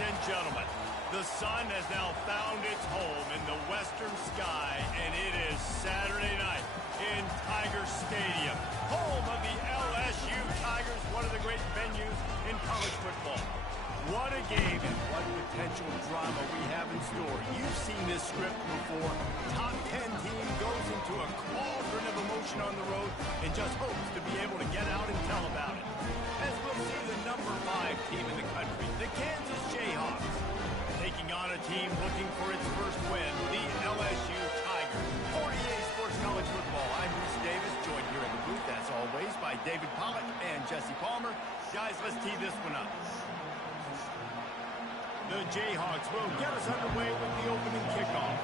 Ladies and gentlemen, the sun has now found its home in the western sky, and it is Saturday night in Tiger Stadium, home of the LSU Tigers, one of the great venues in college football. What a game and what potential drama we have in store. You've seen this script before. Top 10 team goes into a cauldron of emotion on the road and just hopes to be able to get out and tell about it. As we'll see the number 5 team in the country, the Kansas Jayhawks, taking on a team looking for its first win, the LSU Tigers. 48 Sports College Football. I'm Bruce Davis, joined here in the booth, as always, by David Pollack and Jesse Palmer. Guys, let's tee this one up. The Jayhawks will get us underway with the opening kickoff.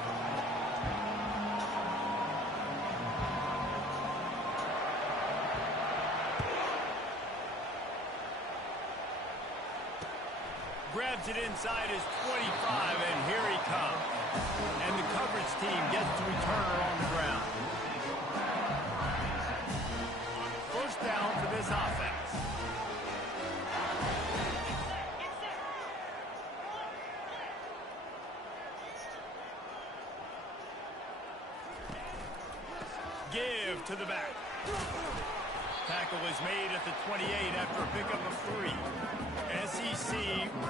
Grabs it inside his 25, and here he comes. And the coverage team gets to return her on the ground. First down for this offense. Give to the back. Tackle is made at the 28 after a pickup of 3. SEC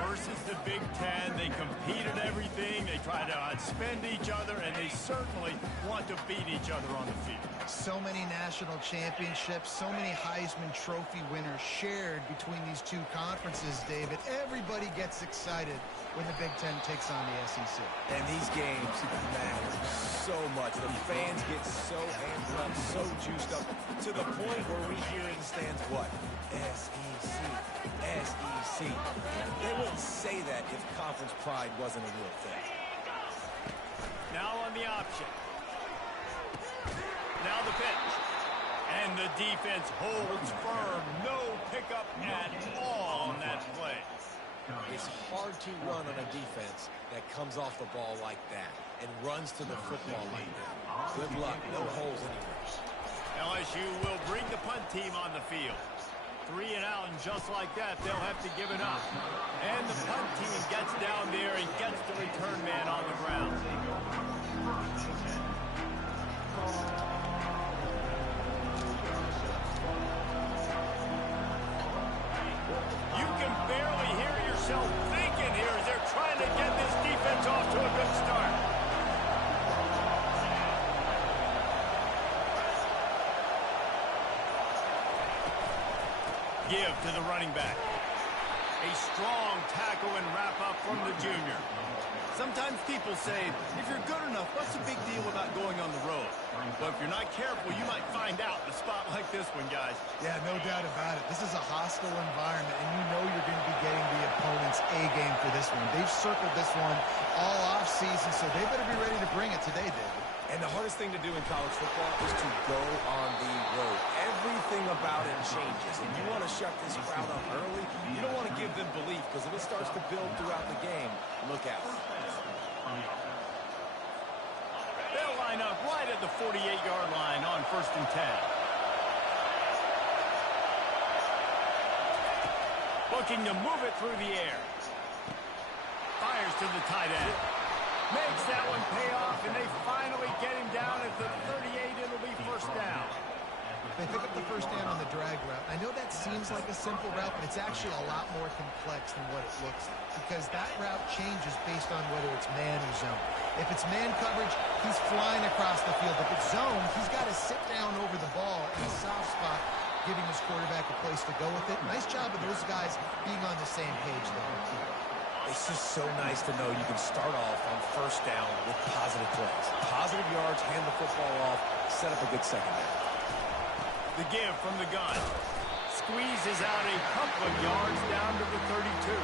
versus the Big Ten. They compete at everything. They try to outspend each other, and they certainly want to beat each other on the field. So many national championships, so many Heisman Trophy winners shared between these two conferences, David. Everybody gets excited when the Big Ten takes on the SEC. And these games matter so much. The fans get so amped up, so juiced up, to the point where we hear in the stands, what? SEC, SEC. They wouldn't say that if conference pride wasn't a real thing. Now on the option. Now the pitch. And the defense holds firm. No pickup at all on that play. It's hard to run on a defense that comes off the ball like that and runs to the football like that. Good luck. No holes anywhere. LSU will bring the punt team on the field. 3 and out, and just like that, they'll have to give it up. And the punt team gets down there and gets the return man on the ground. You can barely hear yourself thinking here as they're trying to get this defense off to a good start. Give to the running back. A strong tackle and wrap-up from the junior. Sometimes people say, if you're good enough, what's the big deal about going on the road? But if you're not careful, you might find out in a spot like this one, guys. Yeah, no doubt about it. This is a hostile environment, and you know you're going to be getting the opponent's A-game for this one. They've circled this one all off-season, so they better be ready to bring it today, David. And the hardest thing to do in college football is to go on the road. Everything about it changes. And you want to shut this crowd up early. You don't want to give them belief, because if it starts to build throughout the game, look out. They'll line up right at the 48-yard line on 1st and 10. Looking to move it through the air. Fires to the tight end. Makes that one pay off, and they finally get him down at the 38. It'll be first down. They pick up the first down on the drag route. I know that seems like a simple route, but it's actually a lot more complex than what it looks like, because that route changes based on whether it's man or zone. If it's man coverage, he's flying across the field. If it's zone, he's got to sit down over the ball in a soft spot, giving his quarterback a place to go with it. Nice job of those guys being on the same page there. It's just so nice to know you can start off on first down with positive plays. Positive yards, hand the football off, set up a good second down. The give from the gun. Squeezes out a couple of yards down to the 32.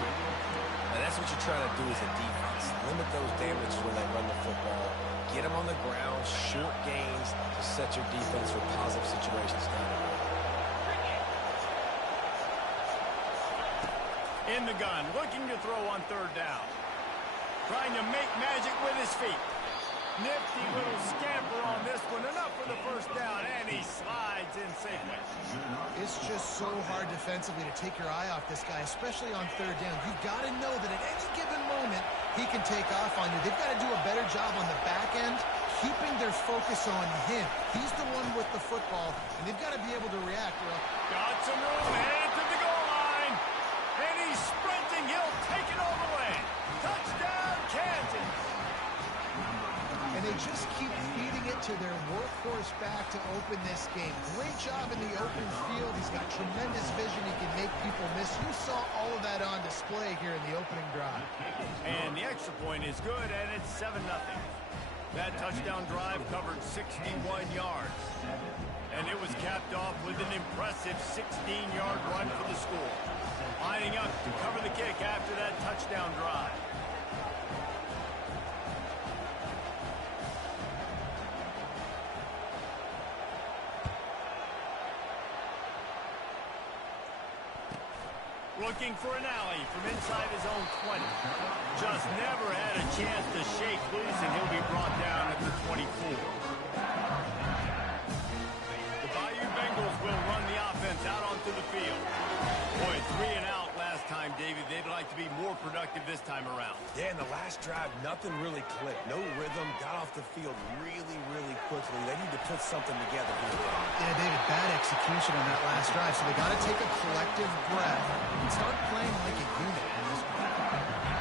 Now that's what you're trying to do as a defense. Limit those damages when they run the football. Get them on the ground, short gains to set your defense for positive situations down the road. In the gun, looking to throw on 3rd down. Trying to make magic with his feet. Nifty little scamper on this one. Enough for the first down, and he slides in safely. It's just so hard defensively to take your eye off this guy, especially on third down. You've got to know that at any given moment, he can take off on you. They've got to do a better job on the back end, keeping their focus on him. He's the one with the football, and they've got to be able to react. Got some room, headed to the goal line. And he's sprinting. He'll take it all the way. Touchdown, Kansas. And they just keep feeding it to their workhorse back to open this game. Great job in the open field. He's got tremendous vision. He can make people miss. You saw all of that on display here in the opening drive. And the extra point is good, and it's 7-0. That touchdown drive covered 61 yards. And it was capped off with an impressive 16-yard run for the score. Lining up to cover the kick after that touchdown drive. Looking for an alley from inside his own 20. Just never had a chance to shake loose, and he'll be brought down at the 24. The Bayou Bengals will run the offense out onto the field. Boy, 3 and out last time, David. They'd like to be more productive this time around. Yeah, in the last drive, nothing really clicked. No rhythm, got off the field really, really quickly. They need to put something together here. Yeah, David, bad execution on that last drive, so they got to take a collective breath and start playing like a unit in this one.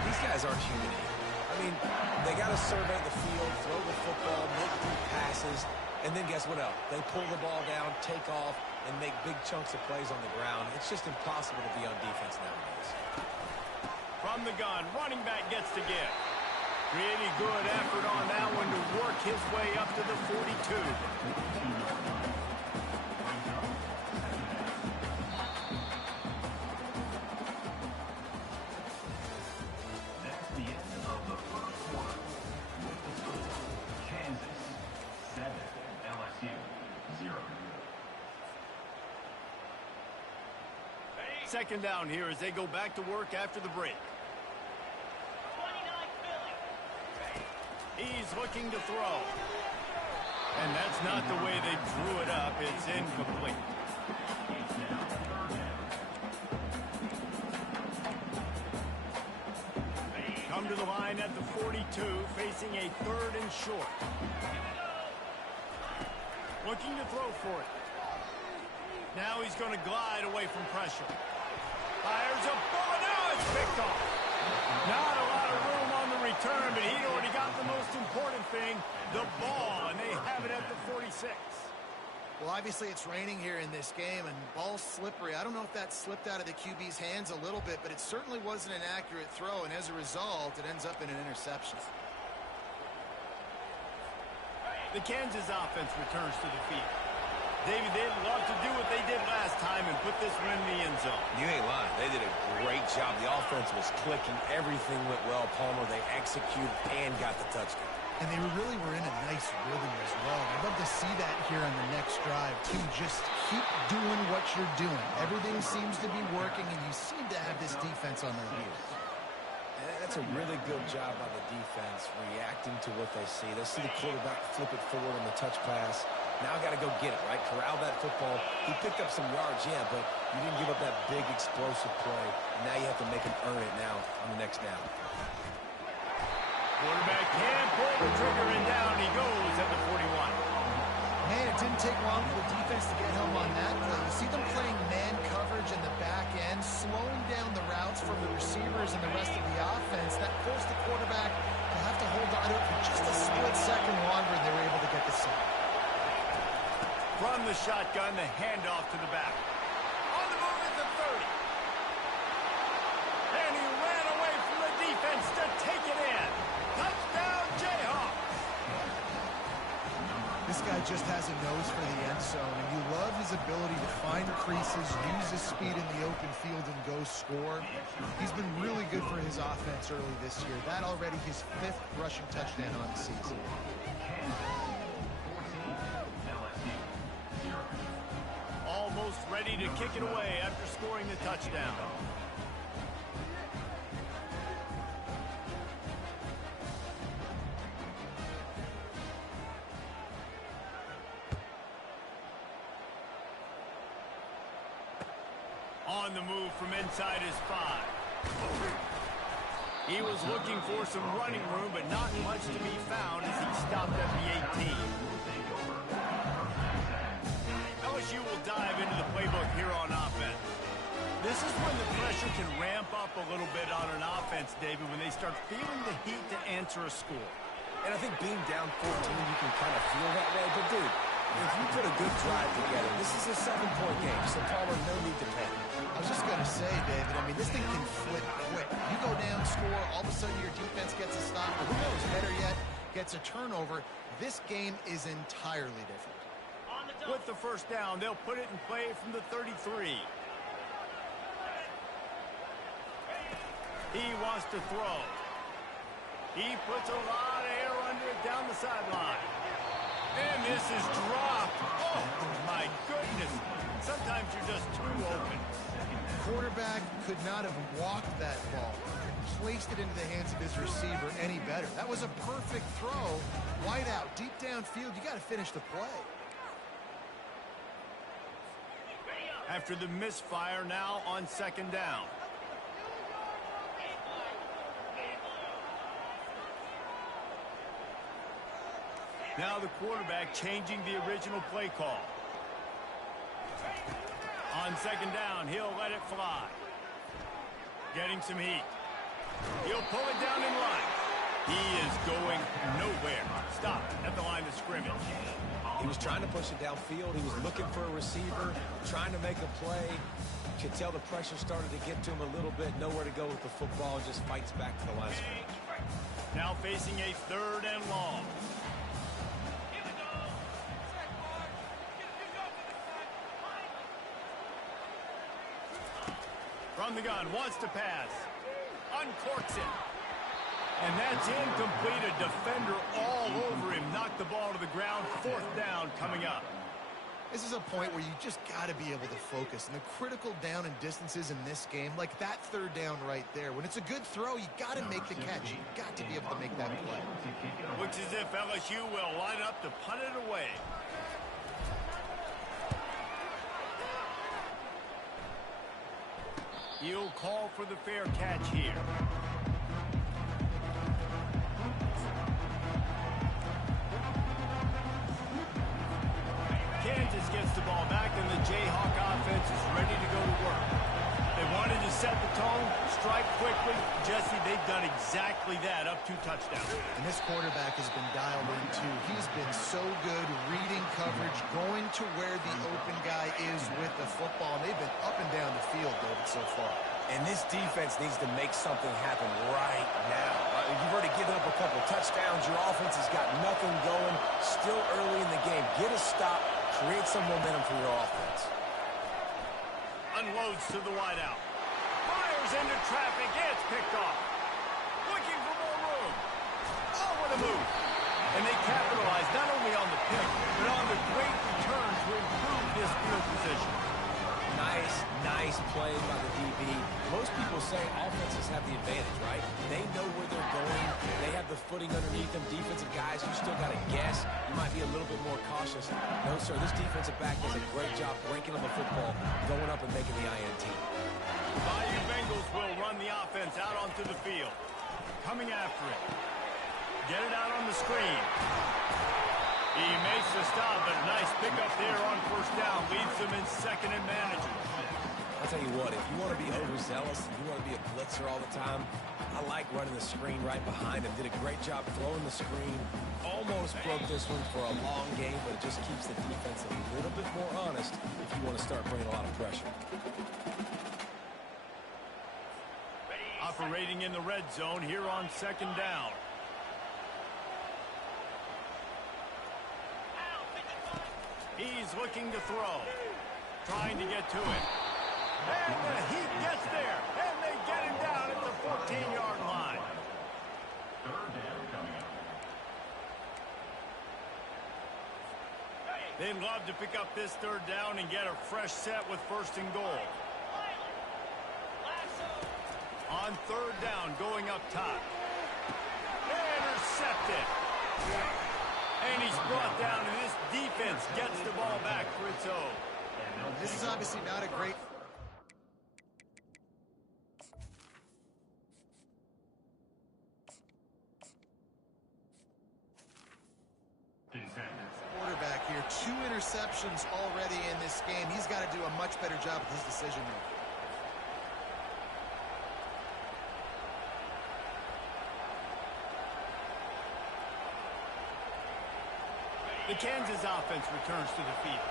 These guys aren't human. I mean, they got to survey the field, throw the football, make deep passes, and then guess what else? They pull the ball down, take off, and make big chunks of plays on the ground. It's just impossible to be on defense nowadays. From the gun, running back gets to give. Really good effort on that one to work his way up to the 42. That's the end of the first quarter. With the score, Kansas 7, LSU 0. Second down here as they go back to work after the break. He's looking to throw. And that's not the way they drew it up. It's incomplete. Come to the line at the 42, facing a 3rd and short. Looking to throw for it. Now he's going to glide away from pressure. Fires a bullet. Now it's picked off. Not a lot of room on the return, but he'd already got the most important thing, the ball, and they have it at the 46. Well, obviously it's raining here in this game, and ball's slippery. I don't know if that slipped out of the QB's hands a little bit, but it certainly wasn't an accurate throw, and as a result, it ends up in an interception. The Kansas offense returns to the field. David, they'd love to do what they did last time and put this one in the end zone. You ain't lying. They did a great job. The offense was clicking. Everything went well, Palmer. They executed and got the touchdown. And they really were in a nice rhythm as well. I'd love to see that here on the next drive, too. Just keep doing what you're doing. Everything seems to be working, and you seem to have this defense on their heels. That's a really good job by the defense, reacting to what they see. They see the quarterback flip it forward on the touch pass. Now got to go get it, right? Corral that football. He picked up some yards, yeah, but you didn't give up that big explosive play. And now you have to make him earn it now on the next down. Quarterback can pull the trigger, and down he goes at the 41. Man, it didn't take long for the defense to get home on that play. You see them playing man coverage in the back end, slowing down the routes from the receivers and the rest of the offense. That forced the quarterback to have to hold on to it for just a split second longer, and they were able to get the sack. From the shotgun, the handoff to the back. On the move at the 30. And he ran away from the defense to take it in. Touchdown, Jayhawks. This guy just has a nose for the end zone, and you love his ability to find creases, use his speed in the open field, and go score. He's been really good for his offense early this year. That already his 5th rushing touchdown on the season. Almost ready to kick it away after scoring the touchdown. On the move from inside his 5. He was looking for some running room, but not much to be found as he stopped at the 18. LSU will dive into the playbook here on offense. This is when the pressure can ramp up a little bit on an offense, David, when they start feeling the heat to answer a score. And I think being down 14, you can kind of feel that way. But, dude, if you put a good drive together, this is a 7-point game, so Palmer, no need to panic. I was just going to say, David, I mean, this thing can flip quick. You go down, score, all of a sudden your defense gets a stop, or who knows, better yet, gets a turnover. This game is entirely different. With the first down, they'll put it in play from the 33. He wants to throw. He puts a lot of air under it down the sideline. And this is dropped. Oh, my goodness. Sometimes you're just too open. Quarterback could not have walked that ball, placed it into the hands of his receiver any better. That was a perfect throw. Wide out, deep downfield. You got to finish the play. After the misfire, now on second down. Now the quarterback changing the original play call. On second down, he'll let it fly. Getting some heat. He'll pull it down in line. He is going nowhere. Stop at the line of scrimmage. He was trying to push it downfield. He was looking for a receiver, trying to make a play. You could tell the pressure started to get to him a little bit. Nowhere to go with the football, and just fights back to the line of scrimmage. Now facing a 3rd and long. From the gun, wants to pass. Uncorks it. And that's incomplete. A defender all over him. Knocked the ball to the ground. 4th down coming up. This is a point where you just got to be able to focus. And the critical down and distances in this game, like that 3rd down right there. When it's a good throw, you got to make the catch. You got to be able to make that play. Looks as if LSU will line up to punt it away. He'll call for the fair catch here. Kansas gets the ball back, and the Jayhawk offense is ready to go to work. They wanted to set the tone, strike quickly. Jesse, they've done exactly that, up 2 touchdowns. And this quarterback has been dialed in, too. He's been so good reading coverage, going to where the open guy is with the football. And they've been up and down the field, David, so far. And this defense needs to make something happen right now. You've already given up a couple touchdowns. Your offense has got nothing going. Still early in the game. Get a stop. Create some momentum for your offense. Unloads to the wideout. Fires into traffic. It's picked off. Looking for more room. Oh, what a move. And they capitalize not only on the pick, but on the great return to improve this field position. Nice play by the DB. Most people say offenses have the advantage, right? They know where they're going. They have the footing underneath them. Defensive guys, you still got to guess. You might be a little bit more cautious. No, sir, this defensive back does a great job breaking on the football, going up and making the INT. Bayou Bengals will run the offense out onto the field. Coming after it. Get it out on the screen. He makes the stop, but a nice pickup there on 1st down. Leads them in 2nd and manager. I'll tell you what, if you want to be overzealous, if you want to be a blitzer all the time, I like running the screen right behind him. Did a great job throwing the screen. Almost broke this one for a long game, but it just keeps the defense a little bit more honest if you want to start bringing a lot of pressure. Operating in the red zone here on 2nd down. He's looking to throw. Trying to get to it. And the heat gets there. And they get him down at the 14-yard line. 3rd down coming up. They'd love to pick up this 3rd down and get a fresh set with 1st and goal. On 3rd down, going up top. Intercepted. And he's brought down, and this defense gets the ball back for its own. This is obviously not a great... interceptions already in this game. He's got to do a much better job with his decision-making. The Kansas offense returns to the field.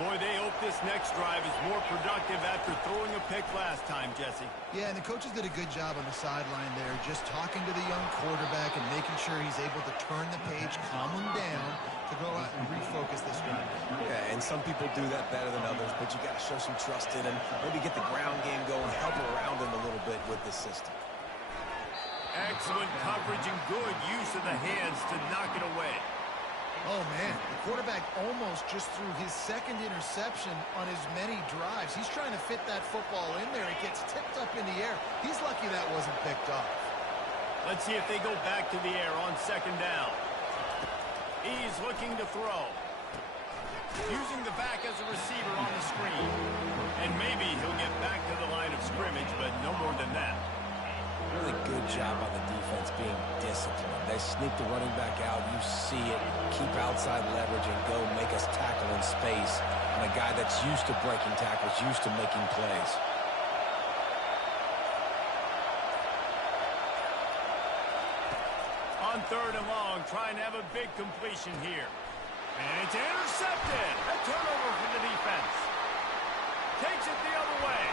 Boy, they hope this next drive is more productive after throwing a pick last time, Jesse. Yeah, and the coaches did a good job on the sideline there, just talking to the young quarterback and making sure he's able to turn the page, calm him down, to go out and refocus this drive. Yeah, and some people do that better than others, but you got to show some trust in him, maybe get the ground game going, help around him a little bit with this system. Excellent coverage and good use of the hands to knock it away. Oh, man, the quarterback almost just threw his second interception on as many drives. He's trying to fit that football in there. It gets tipped up in the air. He's lucky that wasn't picked off. Let's see if they go back to the air on second down. He's looking to throw. Using the back as a receiver on the screen. And maybe he'll get back to the line of scrimmage, but no more than that. Really good job on the defense being disciplined. They sneak the running back out. You see it. Keep outside leverage and go make us tackle in space. And a guy that's used to breaking tackles, used to making plays. On third and long, trying to have a big completion here. And it's intercepted. A turnover for the defense. Takes it the other way.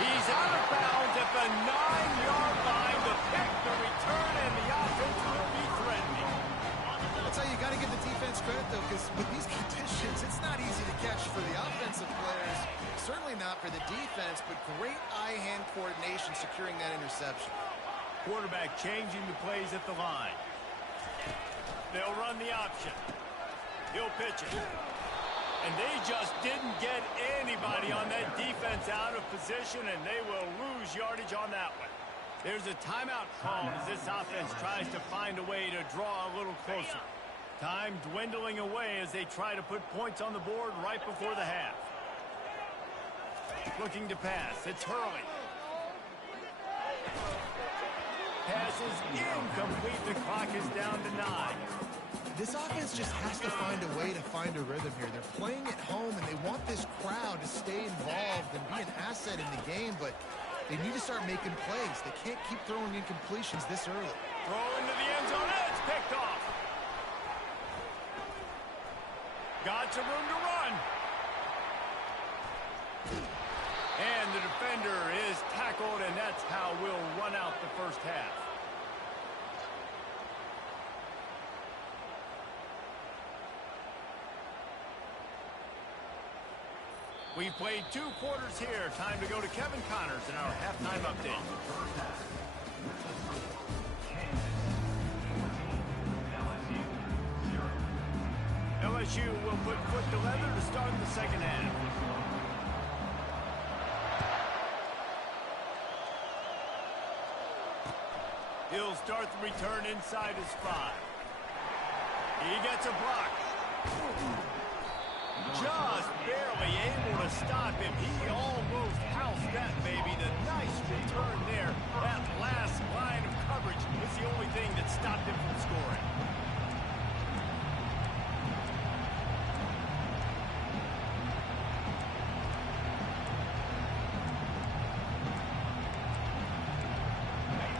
He's out of bounds at the 9-yard line. The pick, the return, and the offense will be threatening. That's how you got to give the defense credit, though, because with these conditions, it's not easy to catch for the offensive players. Certainly not for the defense, but great eye-hand coordination securing that interception. Quarterback changing the plays at the line. They'll run the option. He'll pitch it. And they just didn't get anybody on that defense out of position, and they will lose yardage on that one. There's a timeout called as this offense tries to find a way to draw a little closer. Time dwindling away as they try to put points on the board right before the half. Looking to pass. It's Hurley. Pass is incomplete. The clock is down to 9. This offense just has to find a way to find a rhythm here. They're playing at home, and they want this crowd to stay involved and be an asset in the game, but they need to start making plays. They can't keep throwing incompletions this early. Throw into the end zone. It's picked off. Got some room to run. And the defender is tackled, and that's how we'll run out the first half. We've played 2 quarters here. Time to go to Kevin Connors in our halftime update. LSU will put foot to leather to start the second half. He'll start the return inside his 5. He gets a block. Just barely able to stop him. He almost housed that baby. The nice return there. That last line of coverage was the only thing that stopped him from scoring.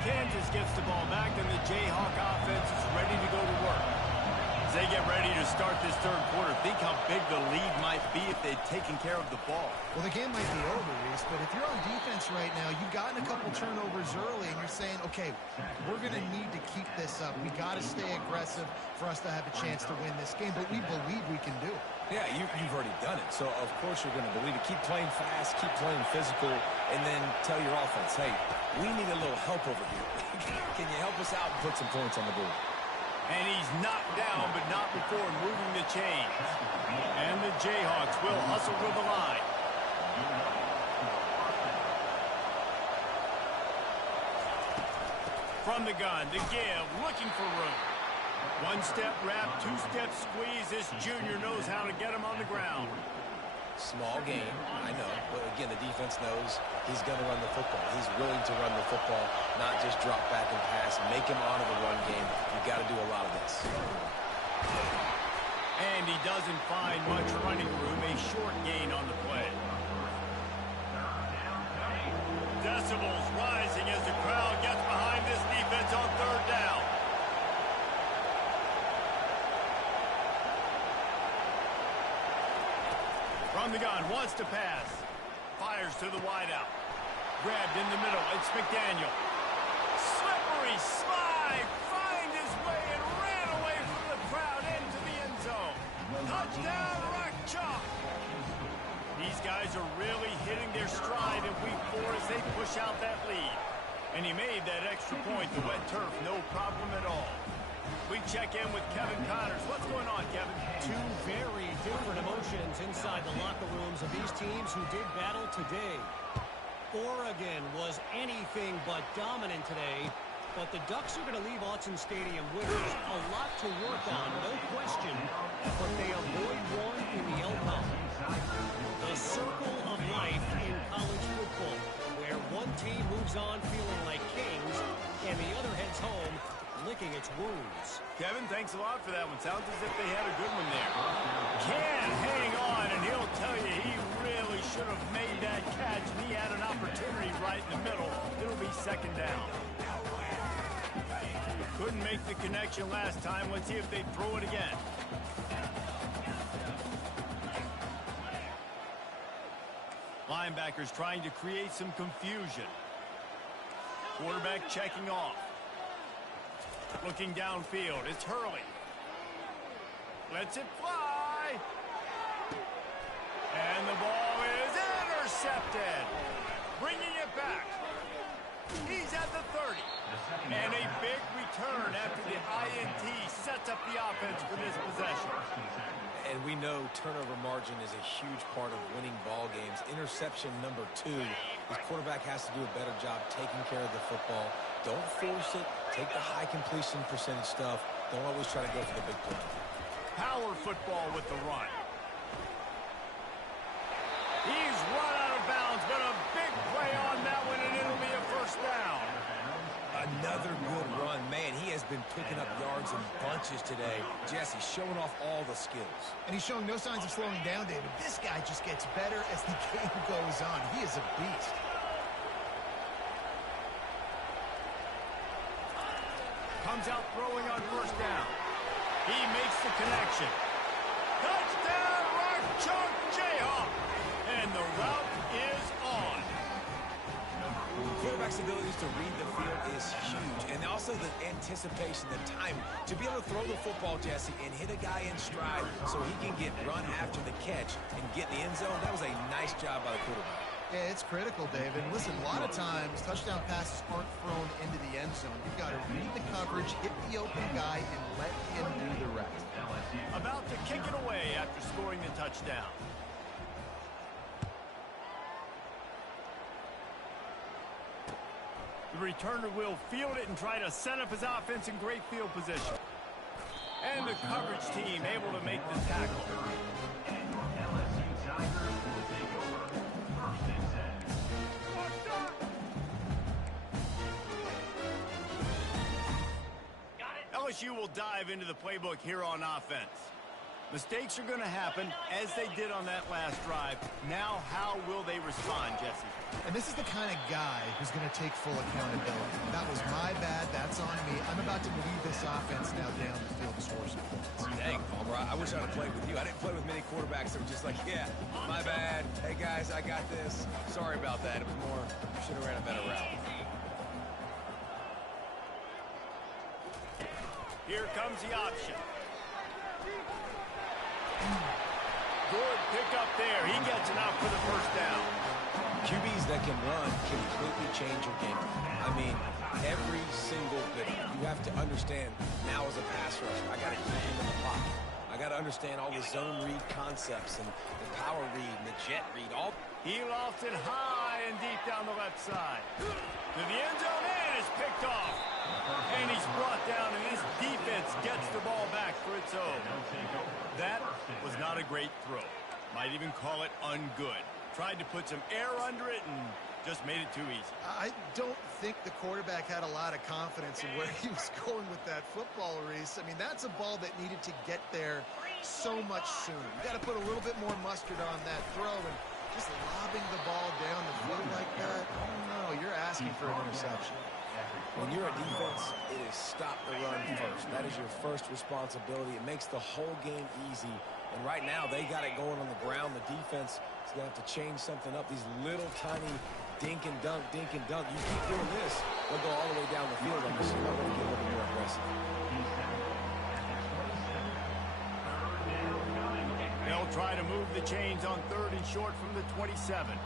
Kansas gets the ball back, and the Jayhawk offense is ready to go to work. As they get ready to start this third quarter, think how big the lead might be if they'd taken care of the ball. Well, the game might be over, Reese, but if you're on defense right now, you've gotten a couple turnovers early, and you're saying, okay, we're going to need to keep this up. We got to stay aggressive for us to have a chance to win this game, but we believe we can do it. Yeah, you've already done it, so of course you're going to believe it. Keep playing fast, keep playing physical, and then tell your offense, hey, we need a little help over here. Can you help us out and put some points on the board? And he's knocked down, but not before moving the chains. And the Jayhawks will hustle to the line. From the gun, the give, looking for room. One-step wrap, two-step squeeze. This junior knows how to get him on the ground. Small game, I know. But again, the defense knows he's going to run the football. He's willing to run the football, not just drop back and pass. Make him honor the run game. You've got to do a lot of this. And he doesn't find much running room, a short gain on the play. Decibels rising as the crowd gets behind this defense on third down. From the gun, wants to pass. Fires to the wideout. Grabbed in the middle, it's McDaniel. Slippery slide, find his way and ran away from the crowd into the end zone. Touchdown, Rock Chalk. These guys are really hitting their stride in week 4 as they push out that lead. And he made that extra point, the wet turf, no problem at all. We check in with Kevin Connors. What's going on, Kevin? Two very different emotions inside the locker rooms of these teams who did battle today. Oregon was anything but dominant today, but the Ducks are going to leave Autzen Stadium winners. A lot to work on, no question, but they avoid one in the outcome. The circle of life in college football, where one team moves on feeling like kings, and the other heads home licking its wounds. Kevin, thanks a lot for that one. Sounds as if they had a good one there. Can't hang on, and he'll tell you he really should have made that catch, and he had an opportunity right in the middle. It'll be second down. Couldn't make the connection last time. Let's see if they throw it again. Linebackers trying to create some confusion. Quarterback checking off. Looking downfield, it's Hurley. Lets it fly. And the ball is intercepted. Bringing it back. He's at the 30. And a big return after the INT sets up the offense for this possession. And we know turnover margin is a huge part of winning ball games. Interception number 2. His quarterback has to do a better job taking care of the football. Don't force it. Take the high completion percentage stuff. Don't always try to go for the big play. Power football with the run. He's run out of bounds, but a big play on that one, and it'll be a first down. Another good run. Man, he has been picking up yards in bunches today. Jesse showing off all the skills. And he's showing no signs of slowing down, David. This guy just gets better as the game goes on. He is a beast. Comes out throwing on first down. He makes the connection. Touchdown, Rock Chalk Jayhawk. And the route is on. Quarterback's abilities to read the field is huge. And also the anticipation, the time to be able to throw the football, Jesse, and hit a guy in stride so he can get run after the catch and get in the end zone. That was a nice job by the quarterback. Yeah, it's critical, David. Listen, a lot of times, touchdown passes aren't thrown into the end zone. You've got to read the coverage, hit the open guy, and let him do the rest. About to kick it away after scoring the touchdown. The returner will field it and try to set up his offense in great field position. And the coverage team able to make the tackle. LSU will dive into the playbook here on offense. Mistakes are going to happen, as they did on that last drive. Now, how will they respond, Jesse? And this is the kind of guy who's going to take full accountability. That was my bad. That's on me. I'm about to lead this offense now down the field to score some points. Dang, Palmer, I wish I'd have played with you. I didn't play with many quarterbacks that were just like, yeah, my bad. Hey, guys, I got this. Sorry about that. It was more, should have ran a better route. Here comes the option. Good pickup there. He gets it out for the first down. QBs that can run completely change your game. I mean, every single bit. You have to understand, now as a pass rusher, I got to keep him in the pocket. I got to understand all the zone read concepts and the power read and the jet read. All He lofts it high and deep down the left side. To the end zone, and is picked off. And he's brought down, and his defense gets the ball back for its own. That was not a great throw. Might even call it ungood. Tried to put some air under it and just made it too easy. I don't think the quarterback had a lot of confidence in where he was going with that football, Reese. I mean, that's a ball that needed to get there so much sooner. You got to put a little bit more mustard on that throw, and just lobbing the ball down the field like that, I don't know. You're asking for an interception. When you're a defense, it is stop the run first. That is your first responsibility. It makes the whole game easy. And right now, they got it going on the ground. The defense is going to have to change something up. These little tiny dink and dunk, dink and dunk. You keep doing this, they'll go all the way down the field. I'm just not going to get a little more aggressive. They'll try to move the chains on 3rd and short from the 27.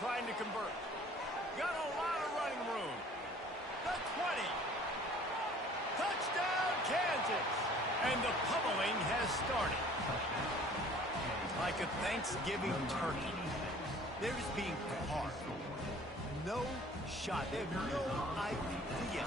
Trying to convert. Got a lot of running room. The 20. Touchdown, Kansas. And the pummeling has started. Like a Thanksgiving turkey. They're just being carved. No shot. They have no idea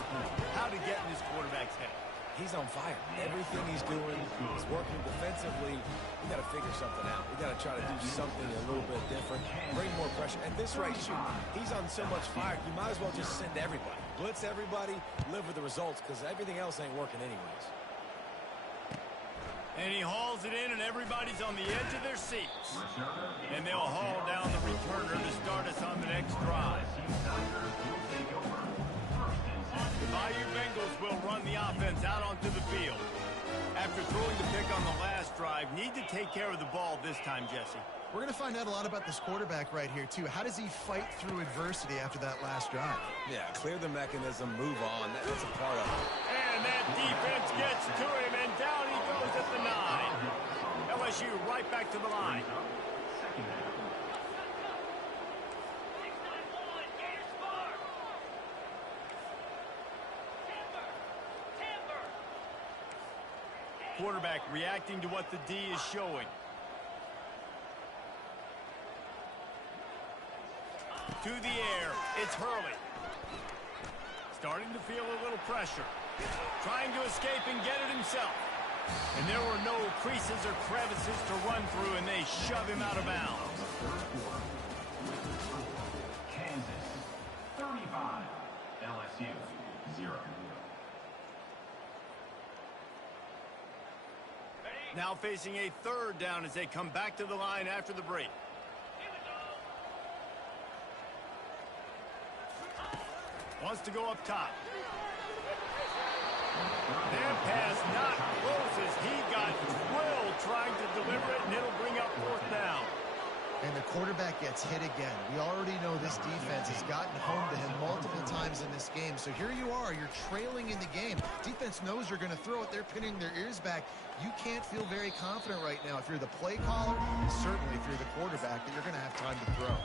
how to get in this quarterback's head. He's on fire. Everything he's doing is working defensively. We got to figure something out. We got to try to do something a little bit different. Bring more pressure. At this rate, shoot, he's on so much fire, you might as well just send everybody. Blitz everybody, live with the results, because everything else ain't working anyways. And he hauls it in, and everybody's on the edge of their seats. And they'll haul down the returner to start us on the next drive. The Bayou Bengals will run the offense out onto the field. After throwing the pick on the last drive, need to take care of the ball this time, Jesse. We're going to find out a lot about this quarterback right here, too. How does he fight through adversity after that last drive? Yeah, clear the mechanism, move on. That's a part of it. And that defense gets to him, and down he goes at the 9. LSU right back to the line. Quarterback reacting to what the D is showing. To the air, it's Hurley. Starting to feel a little pressure. Trying to escape and get it himself. And there were no creases or crevices to run through, and they shove him out of bounds. Kansas, 35. LSU, 0. Now facing a 3rd down as they come back to the line after the break. Wants to go up top. That pass not close as he got drilled trying to deliver it, and it'll bring up 4th down. And the quarterback gets hit again. We already know this defense has gotten home to him multiple times in this game. So here you are, you're trailing in the game. Defense knows you're going to throw it. They're pinning their ears back. You can't feel very confident right now if you're the play caller, certainly if you're the quarterback, that you're going to have time to throw.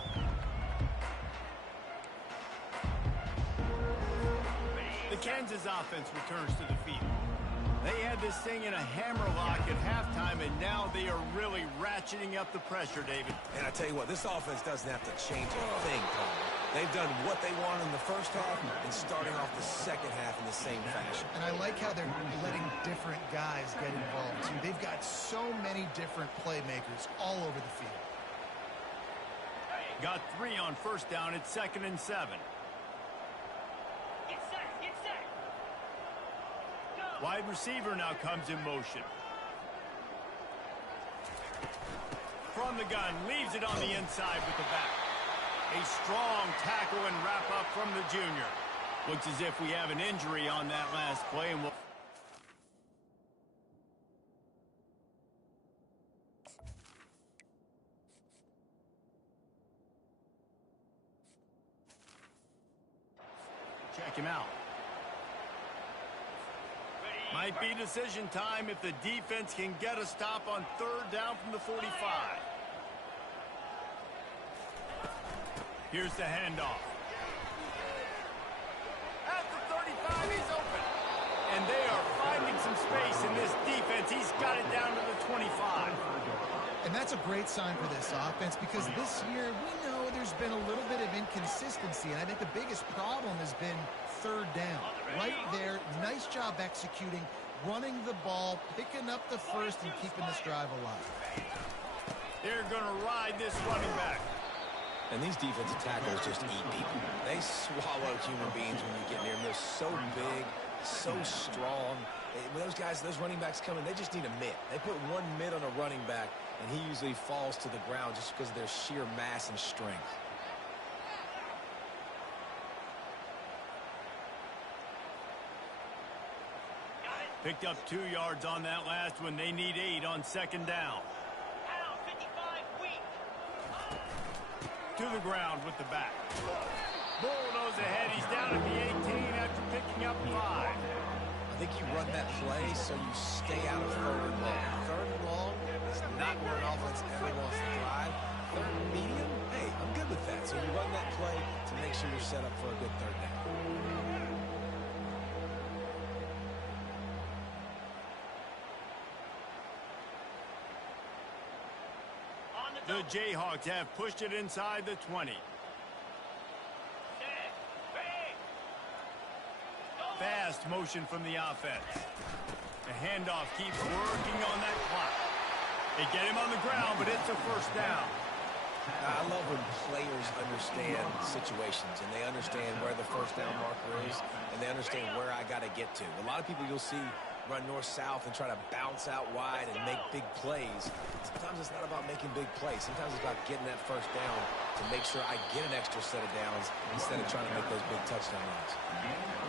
The Kansas offense returns to the field. They had this thing in a hammerlock at halftime, and now they are really ratcheting up the pressure, David. And I tell you what, this offense doesn't have to change a thing, Tom. They've done what they want in the first half and starting off the second half in the same fashion. And I like how they're letting different guys get involved, too. They've got so many different playmakers all over the field. Got 3 on 1st down. It's 2nd and 7. Wide receiver now comes in motion. From the gun, leaves it on the inside with the back. A strong tackle and wrap up from the junior. Looks as if we have an injury on that last play, and we'll... check him out. Might be decision time if the defense can get a stop on 3rd down from the 45. Here's the handoff. At the 35, he's open. And they are finding some space in this defense. He's got it down to the 25. And that's a great sign for this offense because this year we know there's been a little bit of inconsistency, and I think the biggest problem has been third down. Right there, nice job executing, running the ball, picking up the first, and keeping this drive alive. They're going to ride this running back. And these defensive tackles just eat people. They swallow human beings when you get near them. They're so big, so strong. When those guys, those running backs come in, they just need a mitt. They put one mitt on a running back, and he usually falls to the ground just because of their sheer mass and strength. Picked up 2 yards on that last one. They need 8 on second down. To the ground with the back. Bulldoze ahead. He's down at the 18 after picking up 5. I think you run that play so you stay out of third and long. Third and long is not where an offense ever wants to drive. Third and medium, hey, I'm good with that. So you run that play to make sure you're set up for a good third down. The Jayhawks have pushed it inside the 20. Fast motion from the offense. The handoff keeps working on that clock. They get him on the ground, but it's a first down. I love when players understand situations and they understand where the first down marker is and they understand where I got to get to. A lot of people you'll see run north-south and try to bounce out wide and make big plays. Sometimes it's not about making big plays. Sometimes it's about getting that first down to make sure I get an extra set of downs instead of trying to make those big touchdown runs.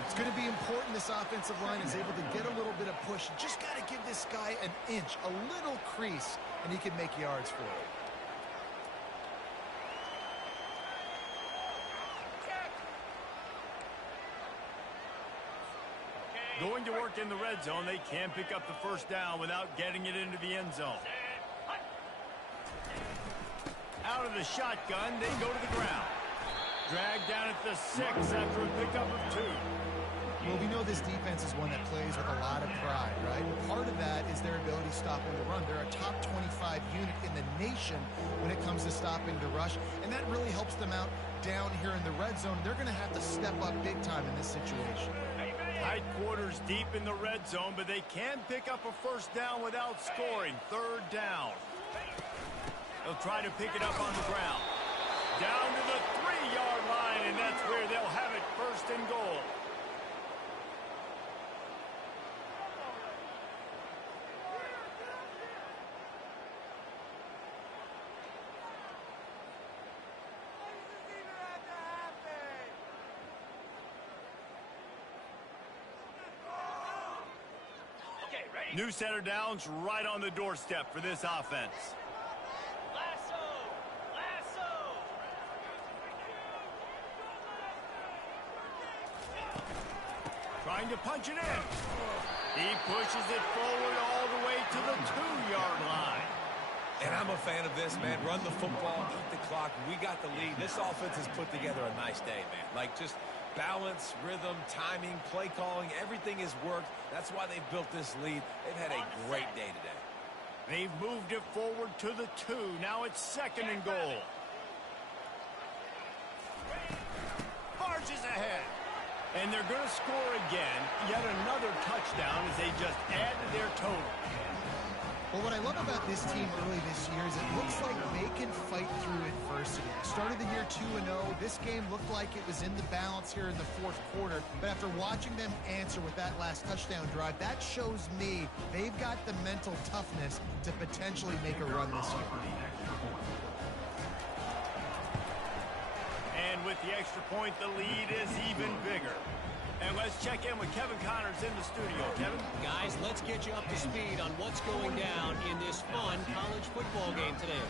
It's going to be important this offensive line is able to get a little bit of push. Just got to give this guy an inch, a little crease, and he can make yards for it. Going to work in the red zone, they can pick up the first down without getting it into the end zone. Out of the shotgun, they go to the ground. Dragged down at the 6 after a pickup of 2. Well, we know this defense is one that plays with a lot of pride, right? Part of that is their ability stopping the run. They're a top 25 unit in the nation when it comes to stopping the rush, and that really helps them out down here in the red zone. They're going to have to step up big time in this situation. Tight quarters deep in the red zone, but they can pick up a first down without scoring. Third down. They'll try to pick it up on the ground. Down to the 3-yard line, and that's where they'll have it, first and goal. New set of downs right on the doorstep for this offense. Trying to punch it in. He pushes it forward all the way to the 2-yard line. And I'm a fan of this, man. Run the football, eat the clock. We got the lead. This offense has put together a nice day, man. Like, just balance, rhythm, timing, play calling, everything has worked. That's why they've built this lead. They've had a great day today. They've moved it forward to the 2. Now it's second and goal. Barges ahead. And they're going to score again. Yet another touchdown as they just add to their total. Well, what I love about this team early this year is it looks like they can fight through adversity. Started the year 2-0. This game looked like it was in the balance here in the fourth quarter. But after watching them answer with that last touchdown drive, that shows me they've got the mental toughness to potentially make a run this year. And with the extra point, the lead is even bigger. And let's check in with Kevin Connors in the studio. Kevin? Guys, let's get you up to speed on what's going down in this fun college football game today.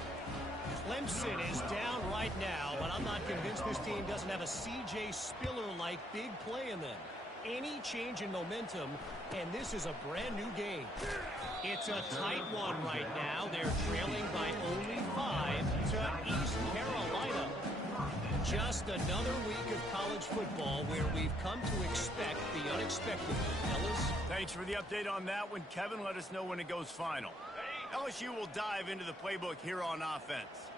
Clemson is down right now, but I'm not convinced this team doesn't have a C.J. Spiller-like big play in them. Any change in momentum, and this is a brand new game. It's a tight one right now. They're trailing by only 5 to East Carolina. Just another week of college football where we've come to expect the unexpected. Fellas? Thanks for the update on that one, Kevin. Let us know when it goes final. LSU will dive into the playbook here on offense.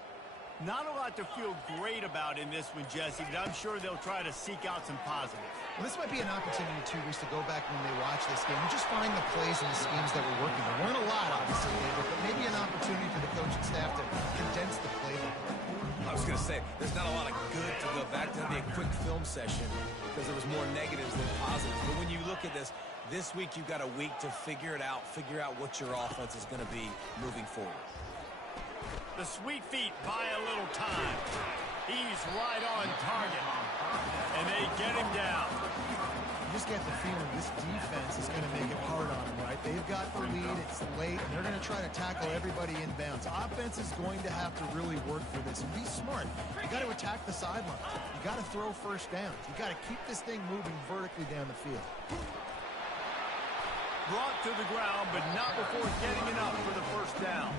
Not a lot to feel great about in this one, Jesse, but I'm sure they'll try to seek out some positives. Well, this might be an opportunity, too, Reese, to go back when they watch this game and just find the plays and the schemes that were working. There weren't a lot, obviously, David, but maybe an opportunity for the coaching staff to condense the playbook. I was going to say, there's not a lot of good to go back to. That'd be a quick film session because there was more negatives than positives. But when you look at this week you've got a week to figure it out, figure out what your offense is going to be moving forward. The sweet feet buy a little time. He's right on target. And they get him down. You just get the feeling this defense is going to make it hard on him, right? They've got the lead, it's late, and they're going to try to tackle everybody inbounds. Offense is going to have to really work for this and be smart. You got to attack the sidelines. You got to throw first downs. You got to keep this thing moving vertically down the field. Brought to the ground, but not before getting enough for the first down.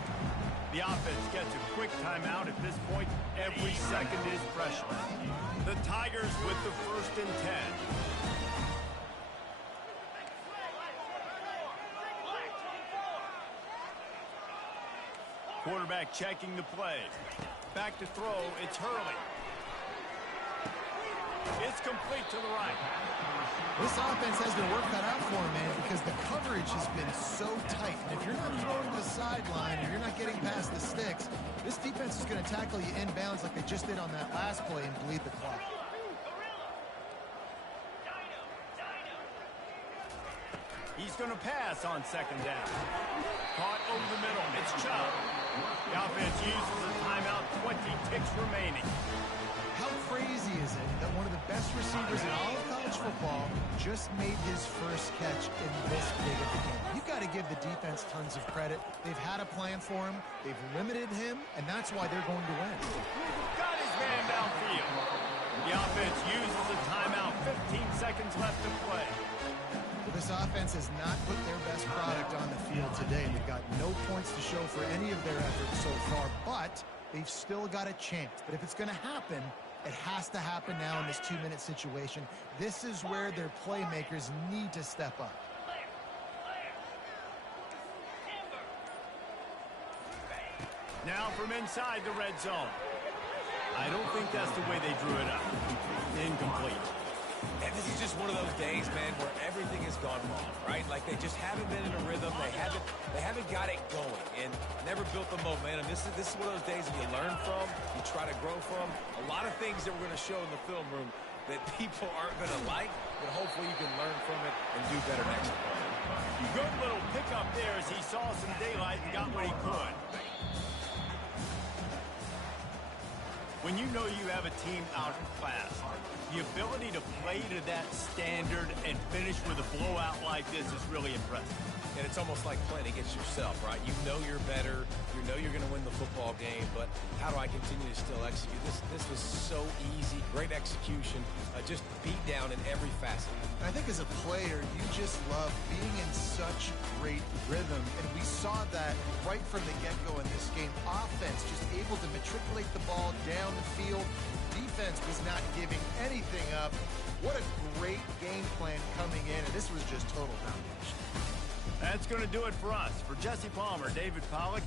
The offense gets a quick timeout at this point. Every second is precious. The Tigers with the 1st and 10. Quarterback checking the play. Back to throw, it's Hurley. It's complete to the right. This offense has their work cut out for them, man, because the coverage has been so tight. And if you're not throwing to the sideline or you're not getting past the sticks, this defense is going to tackle you inbounds like they just did on that last play and bleed the clock. He's going to pass on 2nd down. Caught over the middle. It's Chubb. The offense uses a timeout. 20 ticks remaining. How crazy is it that one of the best receivers in all of college football just made his first catch in this big of a game? You've got to give the defense tons of credit. They've had a plan for him. They've limited him, and that's why they're going to win. Got his man downfield. The offense uses a timeout. 15 seconds left to play. This offense has not put their best product on the field today. They've got no points to show for any of their efforts so far, but they've still got a chance. But if it's going to happen, it has to happen now in this 2-minute situation. This is where their playmakers need to step up. Now from inside the red zone. I don't think that's the way they drew it up. Incomplete. And this is just one of those days, man, where everything has gone wrong, right? Like they just haven't been in a rhythm. They haven't got it going and never built the momentum. This is one of those days that you learn from, you try to grow from. A lot of things that we're going to show in the film room that people aren't going to like, but hopefully you can learn from it and do better next time. Good little pickup there as he saw some daylight and got what he could. When you know you have a team outclassed, the ability to play to that standard and finish with a blowout like this is really impressive. And it's almost like playing against yourself, right? You know you're better. You know you're going to win the football game, but how do I continue to still execute? This was so easy. Great execution. Just beat down in every facet. I think as a player, you just love being in such great rhythm, and we saw that right from the get-go in this game. Offense just able to matriculate the ball down the field. Defense was not giving anything up. What a great game plan coming in, and this was just total domination. That's going to do it for us. For Jesse Palmer, David Pollack,